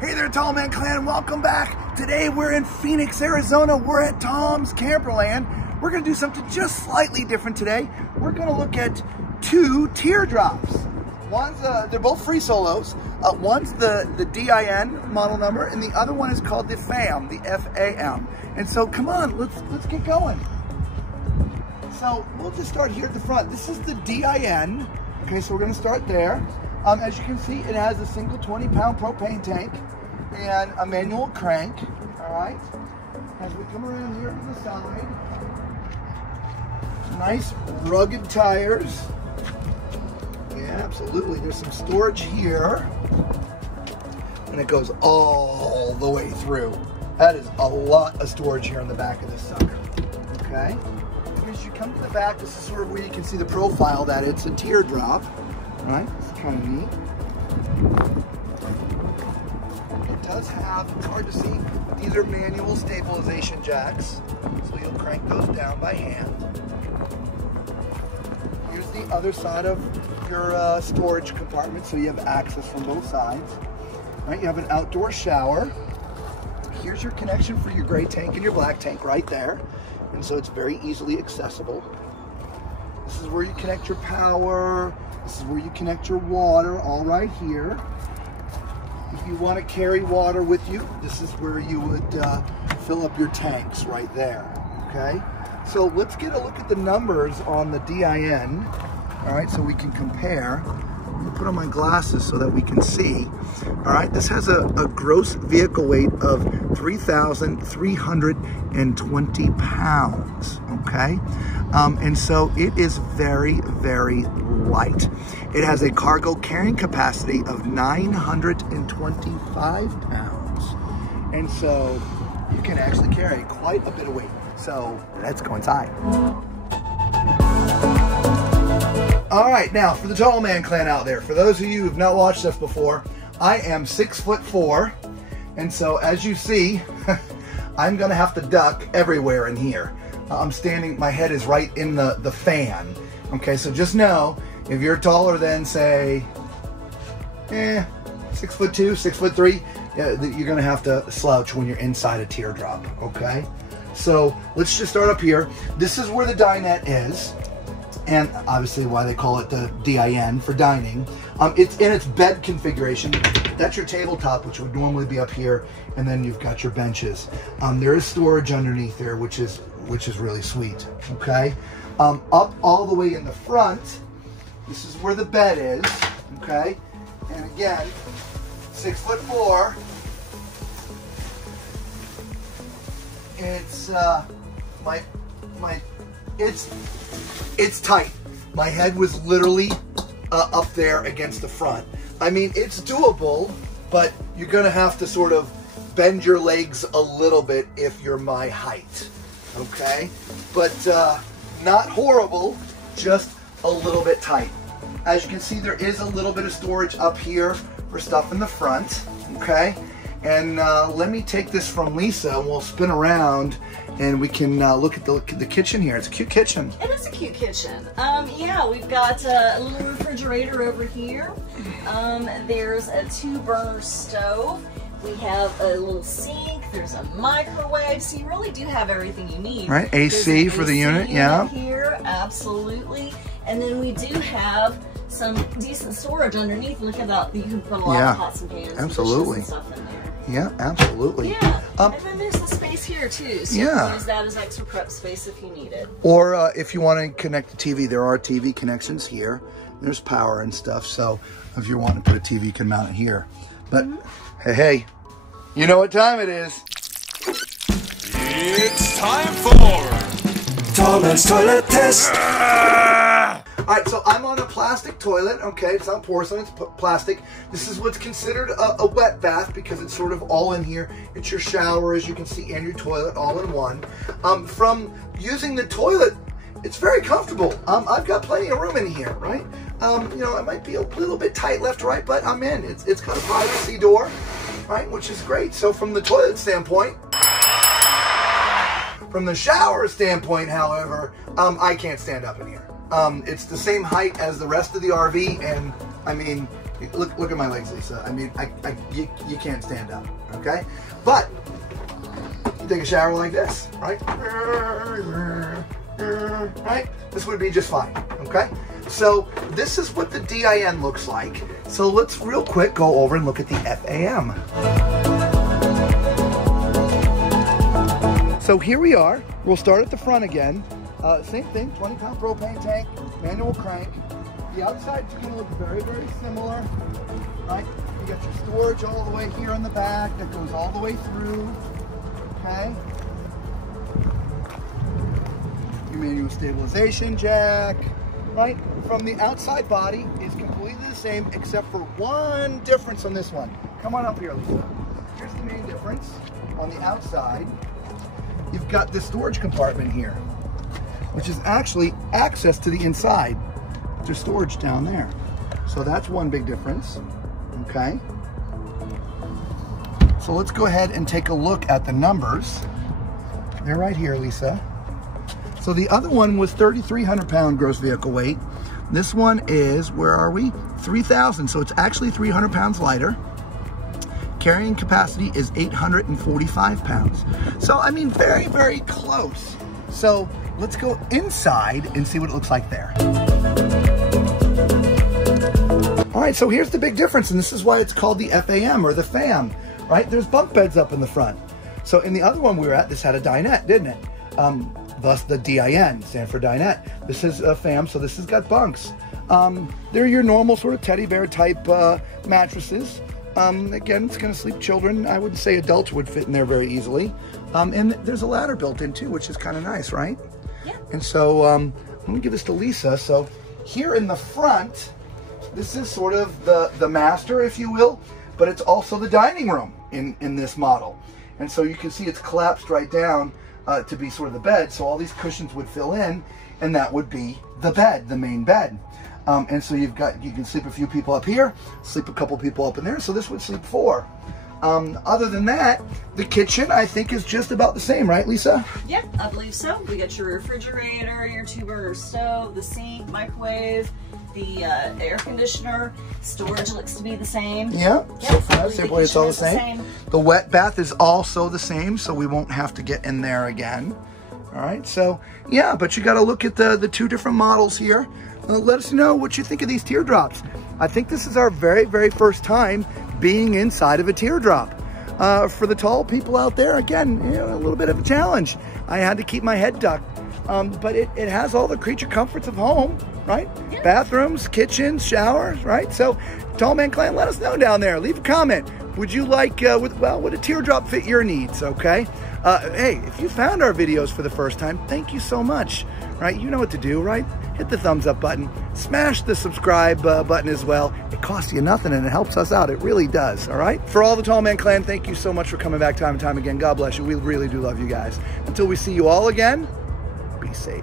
Hey there, Tall Man Clan, welcome back. Today we're in Phoenix, Arizona. We're at Tom's Camperland. We're gonna do something just slightly different today. We're gonna look at two teardrops. One's, they're both Freesolos. One's the DIN model number, and the other one is called the FAM, the F-A-M. And so come on, let's get going. So we'll just start here at the front. This is the DIN. Okay, so we're gonna start there. As you can see, it has a single 20-pound propane tank and a manual crank, all right? As we come around here to the side, nice rugged tires. Yeah, absolutely. There's some storage here, and it goes all the way through. That is a lot of storage here on the back of this sucker, okay? As you come to the back, this is sort of where you can see the profile that it's a teardrop. Right, it's kind of neat. It does have, it's hard to see, but these are manual stabilization jacks. So you'll crank those down by hand. Here's the other side of your storage compartment, so you have access from both sides. Right, you have an outdoor shower. Here's your connection for your gray tank and your black tank right there. And so it's very easily accessible. This is where you connect your power. This is where you connect your water, all right here. If you want to carry water with you, this is where you would fill up your tanks right there, okay? So let's get a look at the numbers on the DIN, all right, so we can compare. Let me put on my glasses so that we can see. All right, this has a gross vehicle weight of 3,320 pounds, okay? And so it is very, very light. It has a cargo carrying capacity of 925 pounds. And so you can actually carry quite a bit of weight. So let's go inside. All right, now for the Tall Man Clan out there, for those of you who have not watched us before, I am 6'4", and so as you see, I'm gonna have to duck everywhere in here. I'm standing, my head is right in the fan. Okay, so just know, if you're taller than say, 6'2", 6'3", you're gonna have to slouch when you're inside a teardrop, okay? So let's just start up here. This is where the dinette is. And obviously why they call it the DIN for dining. It's in its bed configuration. That's your tabletop, which would normally be up here, and then you've got your benches. There is storage underneath there, which is really sweet, okay? Up all the way in the front, this is where the bed is, okay? And again, 6'4". It's it's tight. My head was literally up there against the front. I mean, it's doable, but you're gonna have to sort of bend your legs a little bit if you're my height, okay? But not horrible, just a little bit tight. As you can see, there is a little bit of storage up here for stuff in the front, okay? And let me take this from Lisa, and we'll spin around and we can look at the kitchen here. It's a cute kitchen. It is a cute kitchen. Yeah, we've got a little refrigerator over here. There's a 2-burner stove. We have a little sink. There's a microwave. So you really do have everything you need. Right, AC for the unit, yeah. Here, absolutely. And then we do have some decent storage underneath. Look at that. You can put a lot of pots and pans absolutely. and stuff in there. Yeah, absolutely. Yeah, and then there's the space here too, so you can use that as extra prep space if you need it. Or if you want to connect the TV, there are TV connections here. There's power and stuff, so if you want to put a TV, you can mount it here. But hey, you know what time it is. It's time for Tall Man's Toilet Test. All right, so I'm on a plastic toilet, okay? It's not porcelain, it's plastic. This is what's considered a wet bath because it's sort of all in here. It's your shower, as you can see, and your toilet all in one. From using the toilet, it's very comfortable. I've got plenty of room in here, right? You know, it might be a little bit tight left to right, but I'm in. It's got a privacy door, right, which is great. So from the toilet standpoint, from the shower standpoint, however, I can't stand up in here. It's the same height as the rest of the RV, and I mean, Look at my legs, Lisa. I mean, you can't stand up, okay? But you take a shower like this, right? Right? This would be just fine, okay? So this is what the DIN looks like. So let's real quick go over and look at the FAM. So here we are. We'll start at the front again. Same thing, 20-pound propane tank, manual crank. The outside is going to look very, very similar, right? You got your storage all the way here in the back that goes all the way through, okay? Your manual stabilization jack, right? From the outside body is completely the same except for one difference on this one. Come on up here, Lisa. Here's the main difference. On the outside, you've got this storage compartment here, which is actually access to the inside. There's storage down there. So that's one big difference, okay? So let's go ahead and take a look at the numbers. They're right here, Lisa. So the other one was 3,300 pound gross vehicle weight. This one is, where are we? 3,000, so it's actually 300 pounds lighter. Carrying capacity is 845 pounds. So, I mean, very, very close. So let's go inside and see what it looks like there. All right, so here's the big difference, and this is why it's called the FAM or the FAM, right? There's bunk beds up in the front. So in the other one we were at, this had a dinette, didn't it? Thus the DIN, stand for dinette. This is a FAM, so this has got bunks. They're your normal sort of teddy bear type mattresses. Again, it's gonna sleep children. I would say adults would fit in there very easily. And there's a ladder built in too, which is kind of nice, right? Yeah. And so I'm gonna give this to Lisa. So here in the front, this is sort of the master, if you will, but it's also the dining room in this model. And so you can see it's collapsed right down to be sort of the bed. So all these cushions would fill in, and that would be the bed, the main bed. And so you can sleep a few people up here, sleep a couple people up in there. So this would sleep 4. Other than that, the kitchen, I think, is just about the same, right, Lisa? Yep, I believe so. We got your refrigerator, your 2-burner stove, the sink, microwave, the air conditioner. Storage looks to be the same. Yeah, yep, so far, simply it's all the same. The wet bath is also the same, so we won't have to get in there again. All right, so yeah, but you got to look at the 2 different models here. Let us know what you think of these teardrops. I think this is our very, very first time being inside of a teardrop. For the tall people out there, again, you know, a little bit of a challenge. I had to keep my head ducked. But it has all the creature comforts of home, right? Yeah. Bathrooms, kitchens, showers, right? So, Tall Man Clan, let us know down there. Leave a comment. Would you like, would a teardrop fit your needs, okay? Hey, if you found our videos for the first time, thank you so much, right? You know what to do, right? Hit the thumbs up button, smash the subscribe button as well. It costs you nothing and it helps us out. It really does, all right? For all the Tall Man Clan, thank you so much for coming back time and time again. God bless you. We really do love you guys. Until we see you all again, be safe.